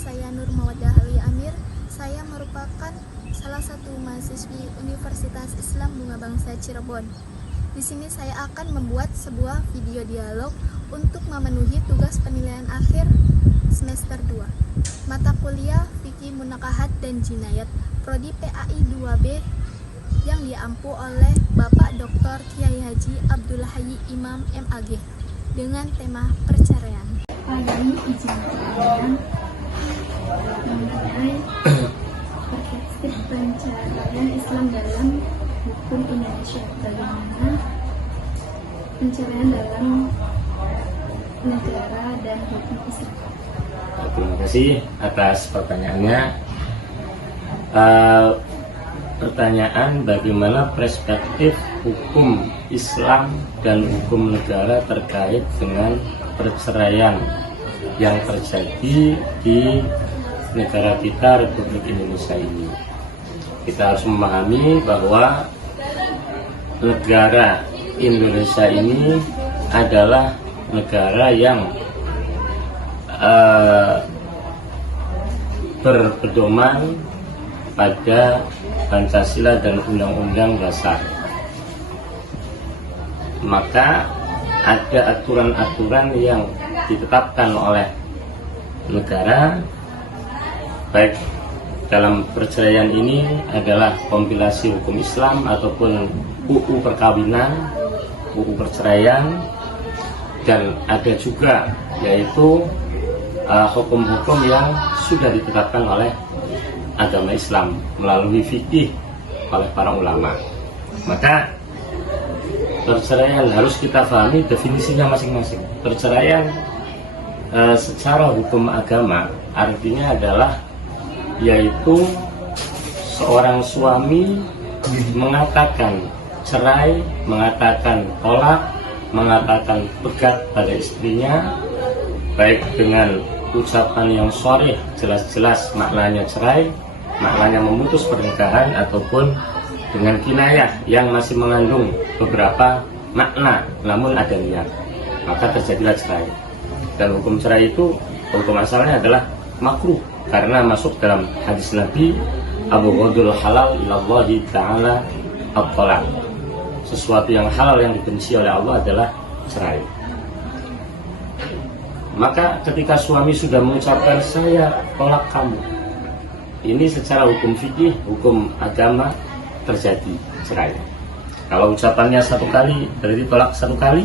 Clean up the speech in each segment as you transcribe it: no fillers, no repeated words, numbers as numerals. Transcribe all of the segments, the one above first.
saya Nur Mawaddah Hawi Amir. Saya merupakan salah satu mahasiswi Universitas Islam Bunga Bangsa Cirebon. Di sini saya akan membuat sebuah video dialog untuk memenuhi tugas penilaian akhir semester 2. Mata kuliah Fikih Munakahat dan Jinayat Prodi PAI 2B yang diampu oleh Bapak Dr. Kiai Haji Abdul Hayy Imam MAG dengan tema perceraian. Pada ini izin saya mengenai perspektif perceraian Islam dalam hukum Indonesia. Bagaimana perceraian dalam negara dan hukum Islam? Terima kasih atas pertanyaannya. Pertanyaan bagaimana perspektif hukum Islam dan hukum negara terkait dengan perceraian yang terjadi di negara kita, Republik Indonesia ini. Kita harus memahami bahwa negara Indonesia ini adalah negara yang berpedoman pada Pancasila dan Undang-Undang Dasar. Maka ada aturan-aturan yang ditetapkan oleh negara, baik dalam perceraian ini adalah kompilasi hukum Islam ataupun UU perkawinan, UU perceraian, dan ada juga yaitu hukum-hukum yang sudah ditetapkan oleh agama Islam melalui fikih oleh para ulama. Maka perceraian harus kita pahami definisinya masing-masing. Perceraian secara hukum agama artinya adalah yaitu seorang suami mengatakan cerai, mengatakan tolak, mengatakan pegat pada istrinya, baik dengan ucapan yang sharih jelas-jelas maknanya cerai, maknanya memutus pernikahan, ataupun dengan kinayah yang masih mengandung beberapa makna namun ada niat, maka terjadilah cerai. Dan hukum cerai itu hukum asalnya adalah makruh karena masuk dalam hadis Nabi, abghadul halal ilallahi ta'ala at-talaq. Sesuatu yang halal yang dibenci oleh Allah adalah cerai. Maka ketika suami sudah mengucapkan saya tolak kamu, ini secara hukum fikih, hukum agama terjadi cerai. Kalau ucapannya satu kali berarti tolak satu kali,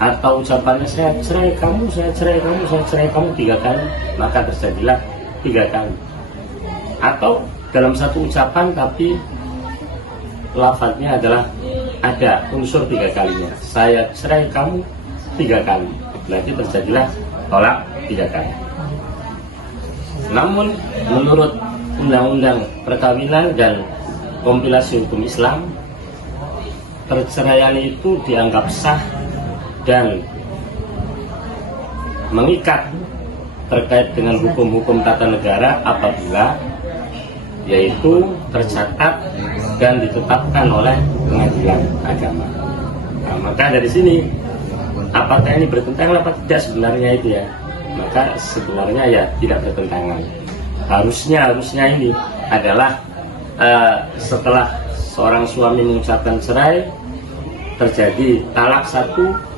atau ucapannya saya cerai kamu, saya cerai kamu, saya cerai kamu 3 kali, maka terjadilah 3 kali. Atau dalam satu ucapan tapi lafadznya adalah ada unsur 3 kalinya, saya cerai kamu 3 kali, berarti terjadilah tolak 3 kali. Namun menurut Undang-Undang Perkawinan dan kompilasi hukum Islam, perceraian itu dianggap sah dan mengikat terkait dengan hukum-hukum tata negara apabila yaitu tercatat dan ditetapkan oleh pengadilan agama. Nah, maka dari sini apakah ini bertentangan apa tidak sebenarnya itu ya? Maka sebenarnya ya tidak bertentangan. Harusnya ini adalah setelah seorang suami mengucapkan cerai, terjadi talak 1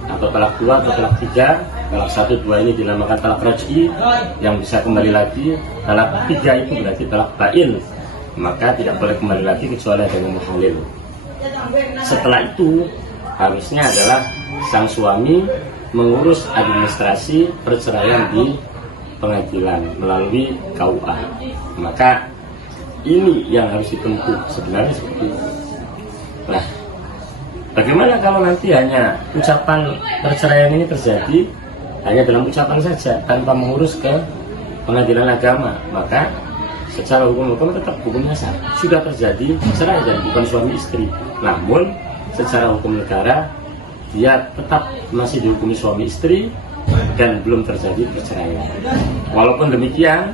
atau talak 2 atau talak 3. Talak 1, 2 ini dinamakan talak raj'i yang bisa kembali lagi. Talak 3 itu berarti talak bain, maka tidak boleh kembali lagi kecuali dengan muhalil. Setelah itu harusnya adalah sang suami mengurus administrasi perceraian di pengadilan melalui KUA. Maka ini yang harus ditempuh sebenarnya seperti itu. Nah, bagaimana kalau nanti hanya ucapan perceraian ini terjadi hanya dalam ucapan saja tanpa mengurus ke pengadilan agama? Maka secara hukum tetap hukumnya sah, sudah terjadi cerai dan bukan suami istri. Namun secara hukum negara dia tetap masih dihukumi suami istri dan belum terjadi perceraian. Walaupun demikian,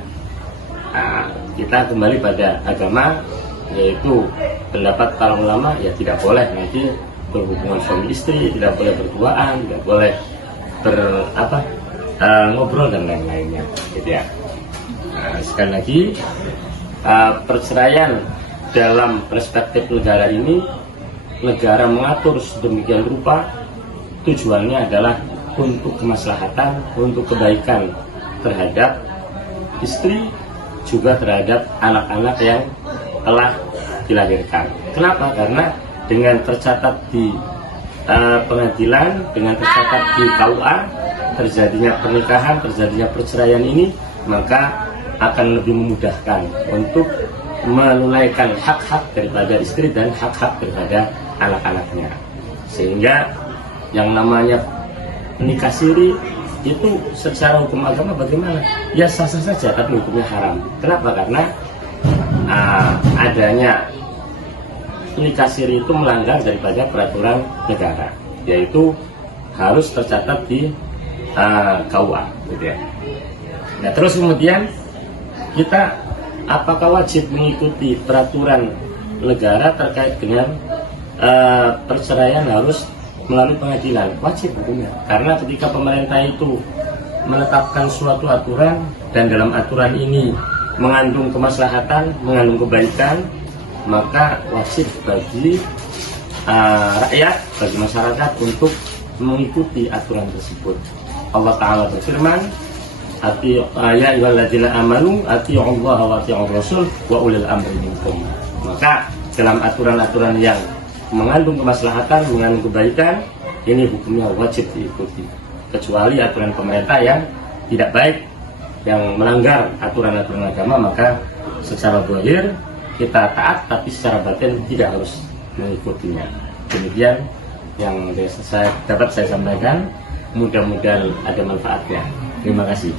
kita kembali pada agama, yaitu pendapat para ulama ya tidak boleh nanti berhubungan suami istri, tidak boleh berduaan, tidak boleh ngobrol dan lain-lainnya, gitu ya. Nah, sekali lagi, perceraian dalam perspektif negara ini, negara mengatur sedemikian rupa, tujuannya adalah untuk kemaslahatan, untuk kebaikan terhadap istri, juga terhadap anak-anak yang telah dilahirkan. Kenapa? Karena dengan tercatat di pengadilan, dengan tercatat di KUA, terjadinya pernikahan, terjadinya perceraian ini, maka akan lebih memudahkan untuk menunaikan hak-hak daripada istri dan hak-hak daripada anak-anaknya. Sehingga yang namanya nikah siri itu secara hukum agama bagaimana? Ya sah-sah saja, tapi hukumnya haram. Kenapa? Karena adanya nikah siri itu melanggar daripada peraturan negara, yaitu harus tercatat di KUA, gitu ya. Nah, terus kemudian kita apakah wajib mengikuti peraturan negara terkait dengan perceraian harus melalui pengadilan? Wajib hukumnya, karena ketika pemerintah itu menetapkan suatu aturan dan dalam aturan ini mengandung kemaslahatan, mengandung kebaikan, maka wajib bagi rakyat, bagi masyarakat untuk mengikuti aturan tersebut. Allah Ta'ala berfirman, ya ayyuhalladzina amanu atti'ullaha wa atti'ur rasul wa ulil amri minkum. Maka dalam aturan-aturan yang mengandung kemaslahatan, mengandung kebaikan, ini hukumnya wajib diikuti. Kecuali aturan pemerintah yang tidak baik, yang melanggar aturan-aturan agama, maka secara zahir kita taat, tapi secara batin tidak harus mengikutinya. Demikian yang dapat saya sampaikan. Mudah-mudahan ada manfaatnya. Terima kasih.